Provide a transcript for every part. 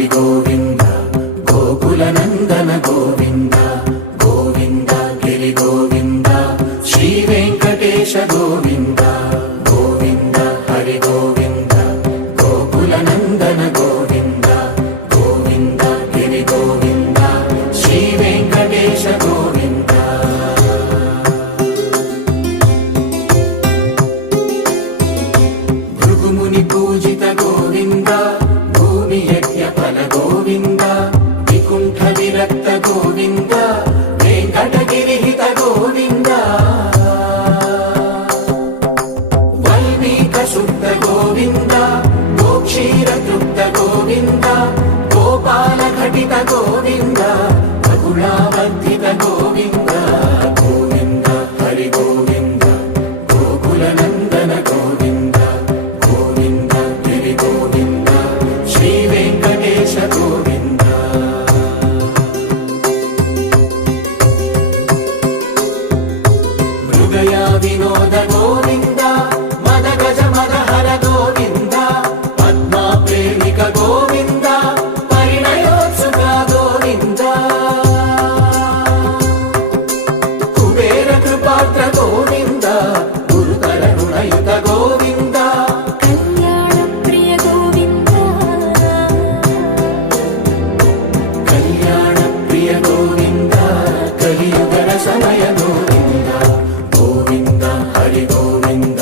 హరి గోవింద గోకుల నందన గోవింద గోవింద గిరి గోవింద శ్రీ వెంకటేశ గోవింద గోవింద హరి గోవింద గోకుల నందన గోవింద గోవింద గిరి గోవింద శ్రీ వెంకటేశ గోవింద భృగుముని పూజిత గోవింద భూమి యజ్ఞ ఫల గోవింద వికుంఠ విరక్త గోవింద వెంకటగిరి హిత గోవింద వల్మీక శుద్ధ గోవింద గోక్షీర తృప్త గోవింద గోపాల ఘటిత గోవింద బహుళావర్ధిత గోవింద గోవింద హరి గోవింద గోకుల నందన గోవింద గోవింద గిరి గోవింద శ్రీ వెంకటేశ గోవింద మృగయ వినోద గోవింద మద గజ మద హర గోవింద పద్మా ప్రేమిక గోవింద పరిణయోత్సుక గోవింద కుబేర కృపాత్ర గోవింద గురుతర రుణయుత గోవింద కళ్యాణ ప్రియ గోవింద కళ్యాణ ప్రియ గోవింద కలియుగ సమయ గోవింద గోవింద హరి గోవింద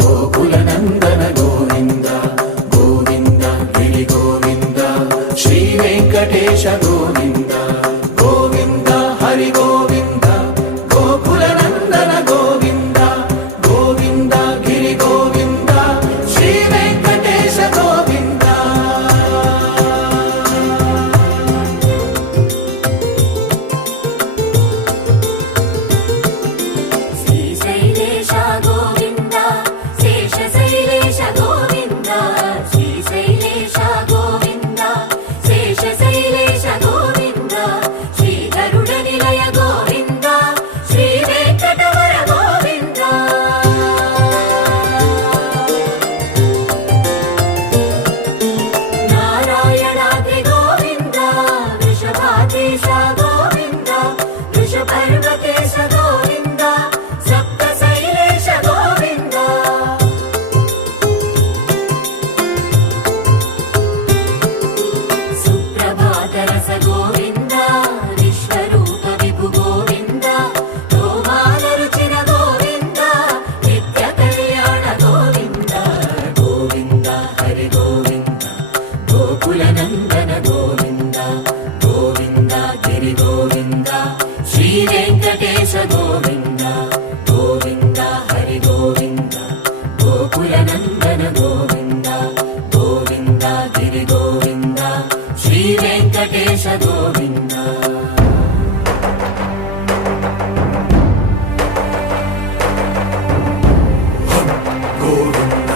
గోకుల నందన గోవింద గోవింద గిరి గోవింద శ్రీ వెంకటేశ గోవింద గోవింద హరి గోవింద గోకుల నందన గోవింద గోవింద గిరి గోవింద శ్రీ వెంకటేశ గోవింద శ్రీశైలేశ గోవింద శేషశైలేశ గోవింద శ్రీశైలేశ గోవింద శేషశైలేశ గోవింద శ్రీ గరుడ నిలయ గోవింద శ్రీ వెంకటవర గోవింద నారాయణాద్రి గోవింద వృషభాదేశ గోవింద వృషపర్వతేశ గోవింద సప్తశైలేశ గోవింద సుప్రభాతరస గోవింద విశ్వరూప విభు గోవింద రోమాల రుచిన గోవింద నిత్య కళ్యాణ గోవింద గోవింద హరి గోవింద గోకుల నందన గోవింద గోవింద గిరి గోవింద శ్రీ వెంకటేశ గోవింద గోవింద హరి గోవింద గోకుల నందన గోవింద గోవింద గిరి గోవింద శ్రీ వెంకటేశ గోవింద గోవింద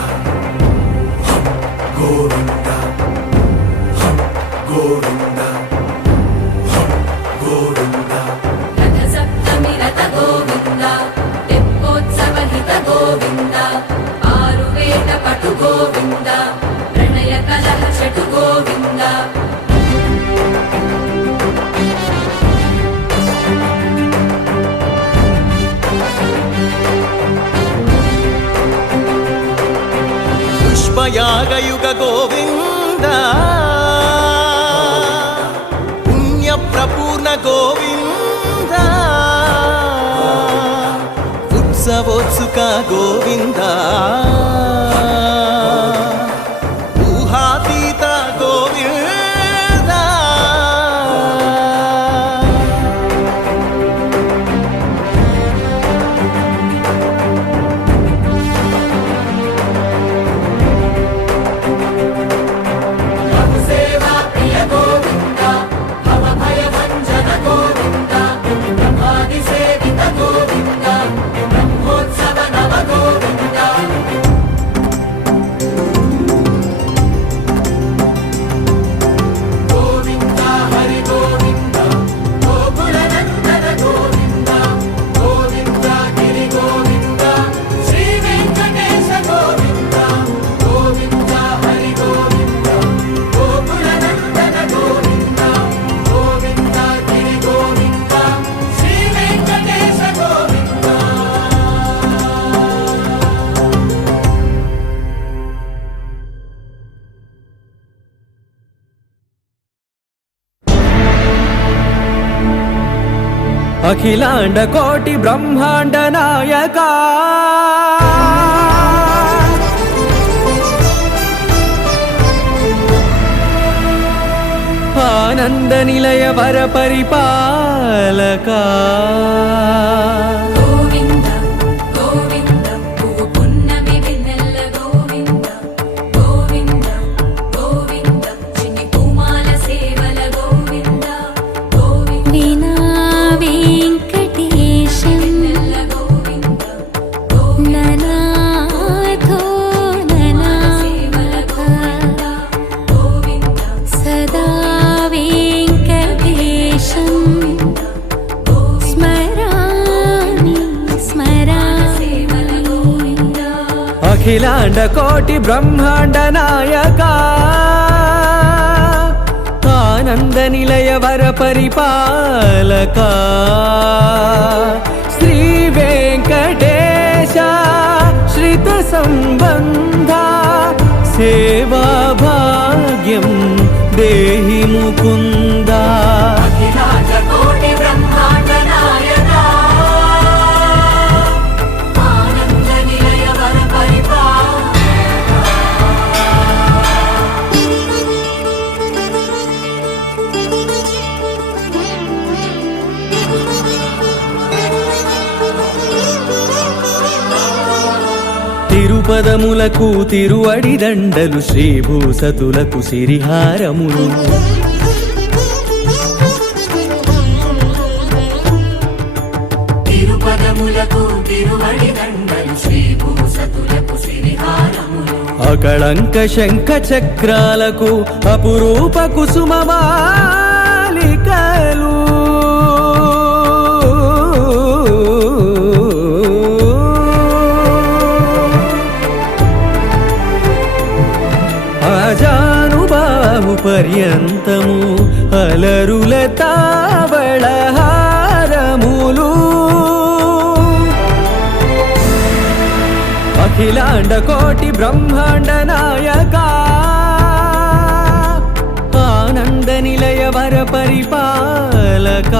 గోవింద గోవింద గోవింద రథ సప్తమి రథ గోవింద తెప్పోత్సవ హిత గోవింద ఆరువేద పటు గోవింద ప్రణయ కలహ షటు గోవింద పుష్పయాగయుగ గోవింద పుణ్య ప్రపూర్ణ గోవింద ఉత్సవోత్సుక గోవింద ఊహాతీత గోవింద సేవా ప్రియ గోవింద భవ భయ భంజన గోవింద బ్రహ్మాది సేవిత గోవింద బ్రహ్మోత్సవ నవ గోవింద అఖిలాండ కోటి బ్రహ్మాండ నాయక ఆనంద నిలయ వర పరిపాలక గోవింద గోవింద పువ్వు పున్నమి వెన్నెల గోవింద గోవింద గోవింద చిన్ని పూమాల సేవల గోవింద గోవింద వినా వెంకటేశం వెన్నెల గోవింద గోవింద ననాథో సేవల ననాథ గోవింద గోవింద సదా వెంకటేశం స్మరామి సేవల స్మరామి గోవింద అఖిలాండ కోటి బ్రహ్మాండ నాయక ఆనంద నిలయ వర పరిపాలక శ్రీ వెంకటేశ శ్రిత సంబంధ సేవా భాగ్యం దేహి ముకుంద అఖిలాండ కోటి బ్రహ్మాండ నాయక ఆనంద నిలయ వర తిరుపదములకు తిరువడి దండలు శ్రీభూసతులకు సిరిహారములు తిరుపదములకు తిరువడి దండలు శ్రీభూసతులకు శ్రీహారములు అకళంక శంఖ చక్రాలకు అపురూప కుసుమమాలికలు అజానుబాహు పర్యంతము అలరుల తావళహారములు అఖిలాండ కోటి బ్రహ్మాండ నాయక ఆనంద నిలయ వర పరిపాలక